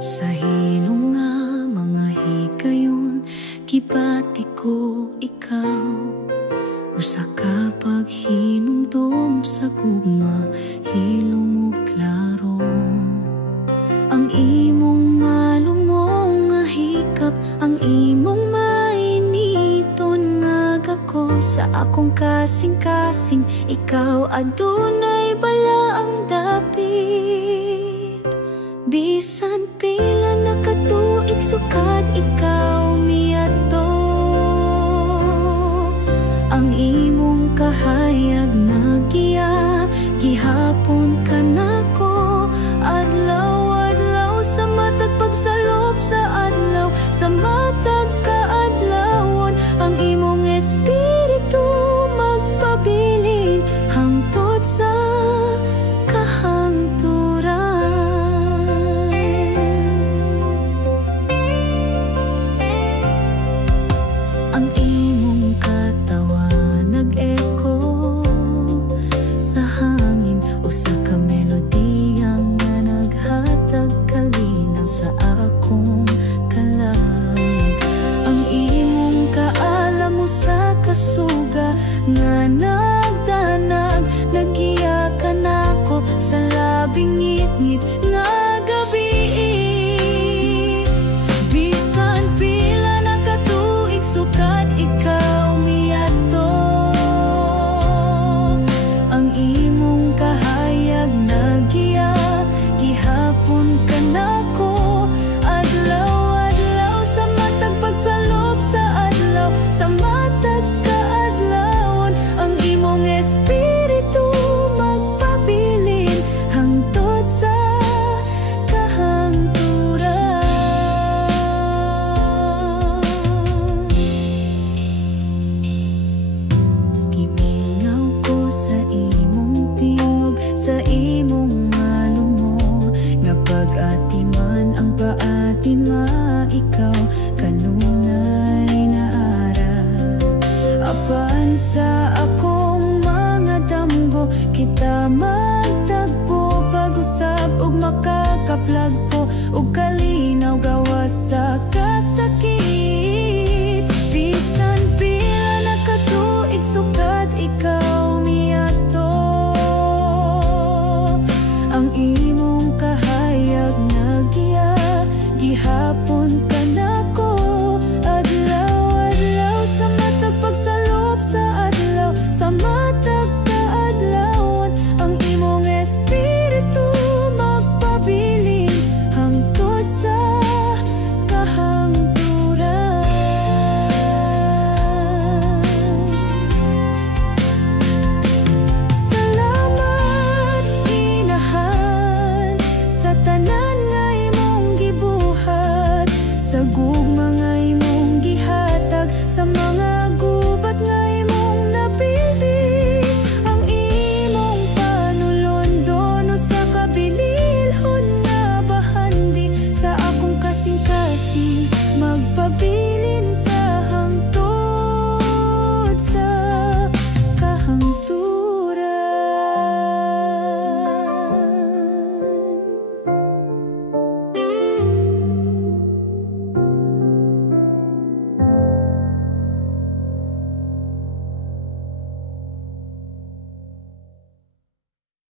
Sa hilong nga mga higayon, gibati ko ikaw. Usa ka paghinumdum sa gugma, hilom ug klaro. Ang imong malumong nga hikap, ang imong mainiton nga gako. Sa akong kasing-kasing, ikaw adunay balaang dapit. Bisan pila nakatuig sukad, ikaw miadto. Ang imong kahayag nagiya, gihapon ka nako. Adlaw-adlaw sa matag pagsalop sa adlaw, sa matag kaadlawon. Ang imong espiritu magpabilin hangtod sa kasuga nga nagdanag, nagiya ka nako sa labing ngit-ngit nga gabi. Bisan pila nakatuig sukad, ikaw miadto. Ang imong kahayag nagiya, gihapon ka nako. Adlaw-adlaw sa matag pagsalop sa adlaw, sa matag espiritu magpabilin hangtod sa kahangturan. Gimingaw ko sa imong tingog, sa imong malumo, nga pag-atiman ang paatima, ikaw kanunay naara. Apan sa ako kita magtagpo, pag-usap ug makakaplag ko, ug kalinaw gawas sa